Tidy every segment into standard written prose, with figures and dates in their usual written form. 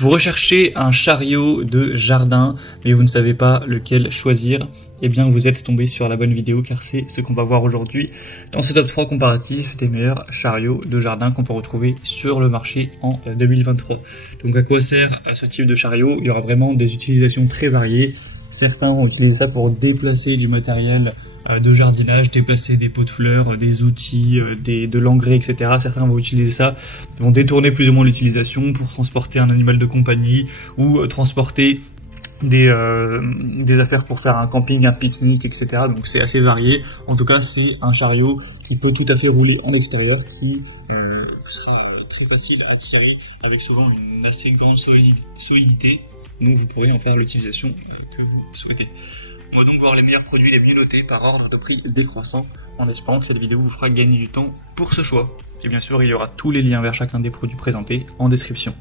Vous recherchez un chariot de jardin, mais vous ne savez pas lequel choisir. Eh bien, vous êtes tombé sur la bonne vidéo, car c'est ce qu'on va voir aujourd'hui dans ce top 3 comparatif des meilleurs chariots de jardin qu'on peut retrouver sur le marché en 2023. Donc, à quoi sert ce type de chariot? Il y aura vraiment des utilisations très variées. Certains vont utiliser ça pour déplacer du matériel de jardinage, déplacer des pots de fleurs, des outils, de l'engrais, etc. Certains vont utiliser ça, vont détourner plus ou moins l'utilisation pour transporter un animal de compagnie ou transporter des affaires pour faire un camping, un pique-nique, etc. Donc c'est assez varié. En tout cas, c'est un chariot qui peut tout à fait rouler en extérieur, qui sera très facile à tirer avec souvent une assez grande solidité. Donc vous pourrez en faire l'utilisation que vous souhaitez. On va donc voir les meilleurs produits les mieux notés par ordre de prix décroissant, en espérant que cette vidéo vous fera gagner du temps pour ce choix. Et bien sûr, il y aura tous les liens vers chacun des produits présentés en description.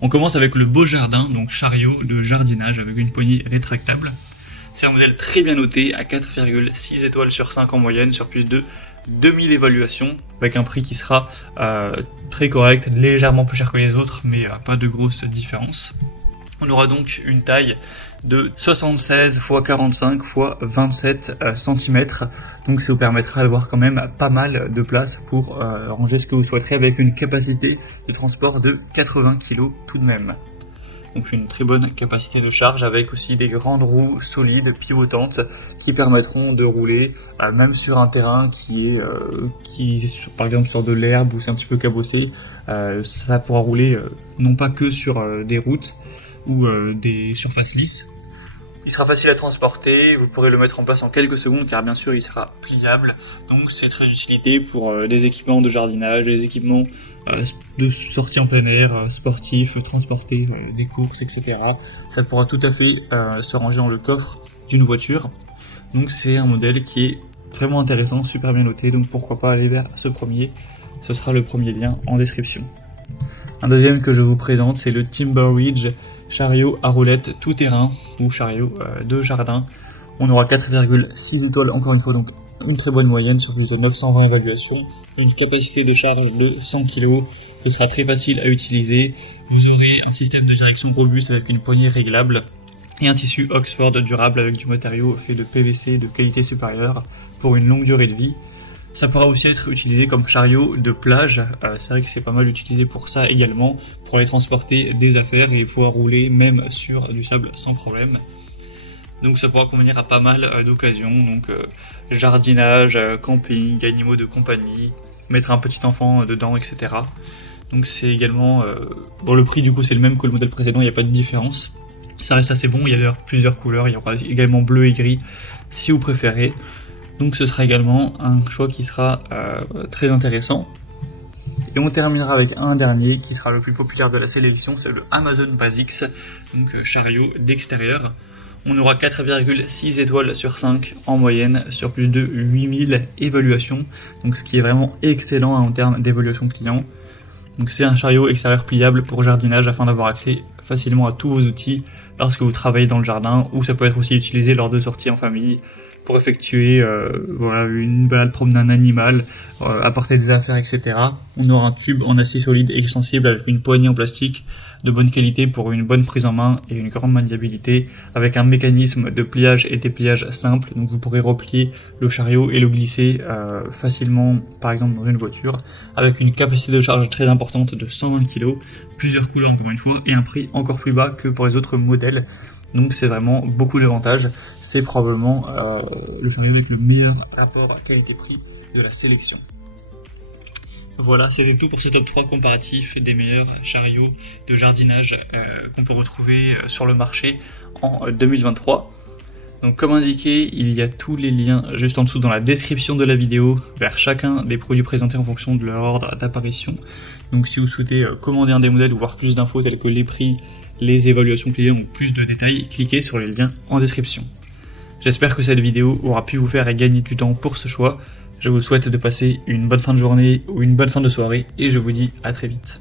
On commence avec le Beau Jardin, donc chariot de jardinage avec une poignée rétractable. C'est un modèle très bien noté à 4,6 étoiles sur 5 en moyenne sur plus de 2000 évaluations, avec un prix qui sera très correct, légèrement plus cher que les autres, mais pas de grosse différence. On aura donc une taille de 76 x 45 x 27 cm, donc ça vous permettra d'avoir quand même pas mal de place pour ranger ce que vous souhaiterez, avec une capacité de transport de 80 kg tout de même. Donc une très bonne capacité de charge, avec aussi des grandes roues solides, pivotantes, qui permettront de rouler même sur un terrain qui est par exemple sur de l'herbe où c'est un petit peu cabossé. Ça pourra rouler non pas que sur des routes ou des surfaces lisses. Il sera facile à transporter, vous pourrez le mettre en place en quelques secondes, car bien sûr il sera pliable, donc c'est très d'utilité pour des équipements de jardinage, des équipements de sortie en plein air, sportifs, transporter des courses, etc. Ça pourra tout à fait se ranger dans le coffre d'une voiture, donc c'est un modèle qui est vraiment intéressant, super bien noté, donc pourquoi pas aller vers ce premier, ce sera le premier lien en description. Un deuxième que je vous présente, c'est le Timber Ridge, chariot à roulette tout terrain ou chariot de jardin. On aura 4,6 étoiles encore une fois, donc une très bonne moyenne sur plus de 920 évaluations, et une capacité de charge de 100 kg. Ce sera très facile à utiliser. Vous aurez un système de direction robuste avec une poignée réglable et un tissu Oxford durable avec du matériau fait de PVC de qualité supérieure pour une longue durée de vie. Ça pourra aussi être utilisé comme chariot de plage, c'est vrai que c'est pas mal utilisé pour ça également, pour aller transporter des affaires et pouvoir rouler même sur du sable sans problème. Donc ça pourra convenir à pas mal d'occasions, donc jardinage, camping, animaux de compagnie, mettre un petit enfant dedans, etc. Donc c'est également, bon, le prix du coup c'est le même que le modèle précédent, il n'y a pas de différence. Ça reste assez bon, il y a d'ailleurs plusieurs couleurs, il y aura également bleu et gris si vous préférez. Donc ce sera également un choix qui sera très intéressant. Et on terminera avec un dernier qui sera le plus populaire de la sélection, c'est le Amazon Basics, donc chariot d'extérieur. On aura 4,6 étoiles sur 5 en moyenne sur plus de 8000 évaluations, donc ce qui est vraiment excellent en termes d'évaluation client. Donc c'est un chariot extérieur pliable pour jardinage afin d'avoir accès facilement à tous vos outils lorsque vous travaillez dans le jardin, ou ça peut être aussi utilisé lors de sorties en famille, pour effectuer voilà, une balade, promener un animal, apporter des affaires, etc. On aura un tube en acier solide et extensible avec une poignée en plastique de bonne qualité pour une bonne prise en main et une grande maniabilité, avec un mécanisme de pliage et dépliage simple, donc vous pourrez replier le chariot et le glisser facilement, par exemple dans une voiture, avec une capacité de charge très importante de 120 kg, plusieurs couleurs encore une fois, et un prix encore plus bas que pour les autres modèles. Donc c'est vraiment beaucoup d'avantages, c'est probablement le chariot avec le meilleur rapport qualité-prix de la sélection. Voilà, c'était tout pour ce top 3 comparatif des meilleurs chariots de jardinage qu'on peut retrouver sur le marché en 2023. Donc comme indiqué, il y a tous les liens juste en dessous dans la description de la vidéo vers chacun des produits présentés en fonction de leur ordre d'apparition. Donc si vous souhaitez commander un des modèles ou voir plus d'infos telles que les prix, les évaluations clients ou plus de détails, cliquez sur les liens en description. J'espère que cette vidéo aura pu vous faire gagner du temps pour ce choix. Je vous souhaite de passer une bonne fin de journée ou une bonne fin de soirée et je vous dis à très vite.